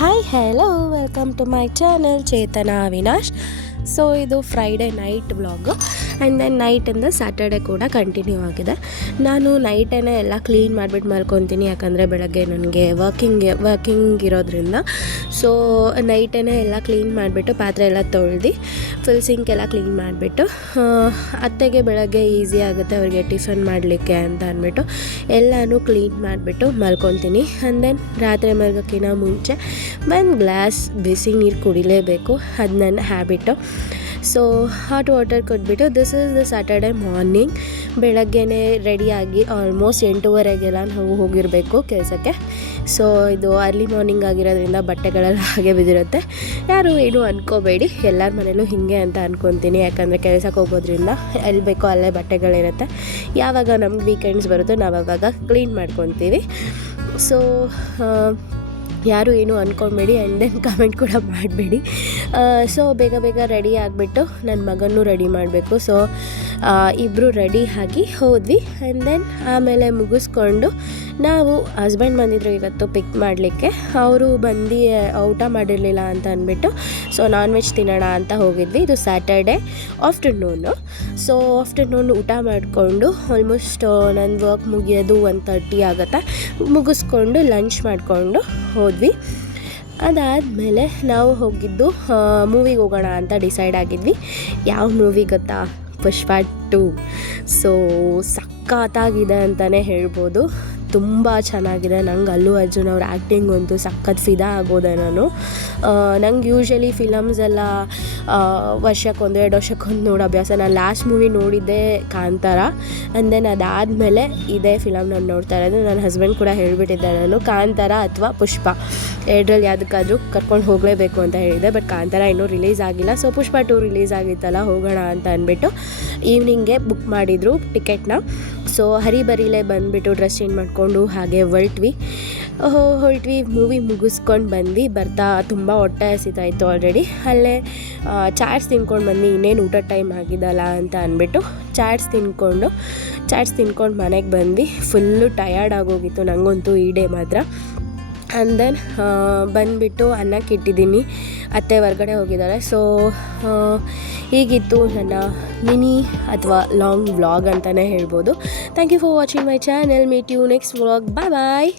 Hi hello welcome to my channel Chetana Avinash. So ಇದು Friday night vlog and then ನೈಟಿಂದ Saturday ಕೂಡ continue ಆಗಿದೆ. ನಾನು ನೈಟೇ ಎಲ್ಲ ಕ್ಲೀನ್ ಮಾಡಿಬಿಟ್ಟು ಮಲ್ಕೊತೀನಿ, ಯಾಕಂದರೆ ಬೆಳಗ್ಗೆ ನನಗೆ ವರ್ಕಿಂಗ್ ಇರೋದ್ರಿಂದ. ಸೊ ನೈಟೇ ಎಲ್ಲ ಕ್ಲೀನ್ ಮಾಡಿಬಿಟ್ಟು ಪಾತ್ರೆ ಎಲ್ಲ ತೊಳೆದು ಫುಲ್ ಸಿಂಕ್ ಎಲ್ಲ ಕ್ಲೀನ್ ಮಾಡಿಬಿಟ್ಟು ಅತ್ತೆಗೆ ಬೆಳಗ್ಗೆ ಈಸಿ ಆಗುತ್ತೆ ಅವ್ರಿಗೆ ಟಿಫನ್ ಮಾಡಲಿಕ್ಕೆ ಅಂತ ಅಂದ್ಬಿಟ್ಟು ಎಲ್ಲನೂ ಕ್ಲೀನ್ ಮಾಡಿಬಿಟ್ಟು ಮಲ್ಕೊತೀನಿ. ಆ್ಯಂಡ್ ದೆನ್ ರಾತ್ರಿ ಮಲ್ಗೋಕ್ಕಿಂತ ಮುಂಚೆ ಒಂದು ಗ್ಲಾಸ್ ಬಿಸಿ ನೀರು ಕುಡಿಲೇಬೇಕು, ಅದು ನನ್ನ ಹ್ಯಾಬಿಟ್ಟು. ಸೊ ಹಾಟ್ ವಾಟರ್ ಕೊಟ್ಬಿಟ್ಟು this is the Saturday morning. ಬೆಳಗ್ಗೆನೇ ರೆಡಿಯಾಗಿ ಆಲ್ಮೋಸ್ಟ್ 8:30ಗೆಲ್ಲ ನಾವು ಹೋಗಿರಬೇಕು ಕೆಲಸಕ್ಕೆ. ಸೊ ಇದು ಅರ್ಲಿ ಮಾರ್ನಿಂಗ್ ಆಗಿರೋದ್ರಿಂದ ಬಟ್ಟೆಗಳೆಲ್ಲ ಹಾಗೆ ಬಿದ್ದಿರುತ್ತೆ. ಯಾರು ಏನೂ ಅಂದ್ಕೋಬೇಡಿ, ಎಲ್ಲರ ಮನೇಲೂ ಹೀಗೆ ಅಂತ ಅಂದ್ಕೊತೀನಿ. ಯಾಕಂದರೆ ಕೆಲಸಕ್ಕೆ ಹೋಗೋದ್ರಿಂದ ಎಲ್ಲಿ ಬೇಕೋ ಅಲ್ಲೇ ಬಟ್ಟೆಗಳಿರುತ್ತೆ. ಯಾವಾಗ ನಮ್ಗೆ ವೀಕೆಂಡ್ಸ್ ಬರುತ್ತೋ ನಾವು ಆವಾಗ ಕ್ಲೀನ್ ಮಾಡ್ಕೊತೀವಿ. ಸೊ ಯಾರು ಏನೂ ಅಂದ್ಕೊಬೇಡಿ ಆ್ಯಂಡ್ ದೆನ್ ಕಮೆಂಟ್ ಕೂಡ ಮಾಡಬೇಡಿ. ಸೊ ಬೇಗ ರೆಡಿ ಆಗಿಬಿಟ್ಟು ನನ್ನ ಮಗನೂ ರೆಡಿ ಮಾಡಬೇಕು. ಸೊ ಇಬ್ಬರು ರೆಡಿ ಆಗಿ ಹೋದ್ವಿ. ಆ್ಯಂಡ್ ದೆನ್ ಆಮೇಲೆ ಮುಗಿಸ್ಕೊಂಡು ನಾವು ಹಸ್ಬೆಂಡ್ ಬಂದಿದ್ದರು ಇವತ್ತು ಪಿಕ್ ಮಾಡಲಿಕ್ಕೆ. ಅವರು ಬಂದು ಊಟ ಮಾಡಿರಲಿಲ್ಲ ಅಂತ ಅಂದ್ಬಿಟ್ಟು ಸೊ ನಾನ್ ವೆಜ್ ತಿನ್ನೋಣ ಅಂತ ಹೋಗಿದ್ವಿ. ಇದು ಸ್ಯಾಟರ್ಡೆ ಆಫ್ಟರ್ನೂನು. ಸೊ ಆಫ್ಟರ್ನೂನ್ ಊಟ ಮಾಡಿಕೊಂಡು ಆಲ್ಮೋಸ್ಟ್ ನನ್ನ ವರ್ಕ್ ಮುಗಿಯೋದು 1:30 ಆಗುತ್ತೆ. ಮುಗಿಸ್ಕೊಂಡು ಲಂಚ್ ಮಾಡಿಕೊಂಡು ಹೋದ್ವಿ. ಅದಾದಮೇಲೆ ನಾವು ಹೋಗಿದ್ದು ಮೂವಿಗೆ ಹೋಗೋಣ ಅಂತ ಡಿಸೈಡ್ ಆಗಿದ್ವಿ. ಯಾವ ಮೂವಿ ಗೊತ್ತಾ? ಪುಷ್ಪ 2. ಸೊ ಸಖತ್ತಾಗಿದೆ ಅಂತಲೇ ಹೇಳ್ಬೋದು. ತುಂಬ ಚೆನ್ನಾಗಿದೆ. ನಂಗೆ ಅಲ್ಲು ಅರ್ಜುನ್ ಅವ್ರ ಆ್ಯಕ್ಟಿಂಗ್ ಅಂತೂ ಸಖತ್ ಫಿದಾ ಆಗೋದೆ ನಾನು. ನಂಗೆ ಯೂಶ್ವಲಿ ಫಿಲಮ್ಸ್ ಎಲ್ಲ ವರ್ಷಕ್ಕೊಂದು 2 ವರ್ಷಕ್ಕೊಂದು ನೋಡೋ ಅಭ್ಯಾಸ. ನಾನು ಲಾಸ್ಟ್ ಮೂವಿ ನೋಡಿದ್ದೆ ಕಾಂತಾರ. ಆ್ಯಂಡ್ ದೆನ್ ಅದಾದಮೇಲೆ ಇದೇ ಫಿಲಮ್ ನಾನು ನೋಡ್ತಾ ಇರೋದು. ನನ್ನ ಹಸ್ಬೆಂಡ್ ಕೂಡ ಹೇಳಿಬಿಟ್ಟಿದ್ದೆ, ನಾನು ಕಾಂತಾರ ಅಥವಾ ಪುಷ್ಪ ಎರಡರಲ್ಲಿ ಯಾವುದಕ್ಕಾದ್ರೂ ಕರ್ಕೊಂಡು ಹೋಗಲೇಬೇಕು ಅಂತ ಹೇಳಿದೆ. ಬಟ್ ಕಾಂತಾರ ಇನ್ನೂ ರಿಲೀಸ್ ಆಗಿಲ್ಲ. ಸೊ ಪುಷ್ಪ 2 ರಿಲೀಸ್ ಆಗಿತ್ತಲ್ಲ, ಹೋಗೋಣ ಅಂತ ಅಂದ್ಬಿಟ್ಟು ಈವ್ನಿಂಗೆ ಬುಕ್ ಮಾಡಿದರು ಟಿಕೆಟ್ನ. ಸೊ ಹರಿಬರಿಲೇ ಬಂದುಬಿಟ್ಟು ಡ್ರೆಸ್ ಚೇಂಜ್ ಮಾಡಿಕೊಂಡು ಹಾಗೆ ಹೊರಟ್ವಿ. ಮೂವಿ ಮುಗಿಸ್ಕೊಂಡು ಬಂದ್ವಿ. ಬರ್ತಾ ತುಂಬ ಹೊಟ್ಟೆ ಹಸಿತಾಯಿತ್ತು ಆಲ್ರೆಡಿ. ಅಲ್ಲೇ ಚಾಟ್ಸ್ ತಿನ್ಕೊಂಡು ಬಂದು ಇನ್ನೇನು ಊಟ ಟೈಮ್ ಆಗಿದ್ದಲ್ಲ ಅಂತ ಅಂದ್ಬಿಟ್ಟು ಚಾಟ್ಸ್ ತಿನ್ಕೊಂಡು ಮನೆಗೆ ಬಂದ್ವಿ. ಫುಲ್ಲು ಟಯರ್ಡ್ ಆಗೋಗಿತ್ತು ನನಗಂತೂ ಈ ಡೇ ಮಾತ್ರ. ಆ್ಯಂಡ್ ದೆನ್ ಬಂದುಬಿಟ್ಟು ಅನ್ನಕ್ಕೆ ಇಟ್ಟಿದ್ದೀನಿ. ಅತ್ತೆ ಹೊರಗಡೆ ಹೋಗಿದ್ದಾರೆ. ಸೊ ಹೀಗಿತ್ತು ನನ್ನ ಮಿನಿ ಅಥವಾ ಲಾಂಗ್ ವ್ಲಾಗ್ ಅಂತಲೇ ಹೇಳ್ಬೋದು. Thank you for watching my channel. Meet you next vlog. Bye.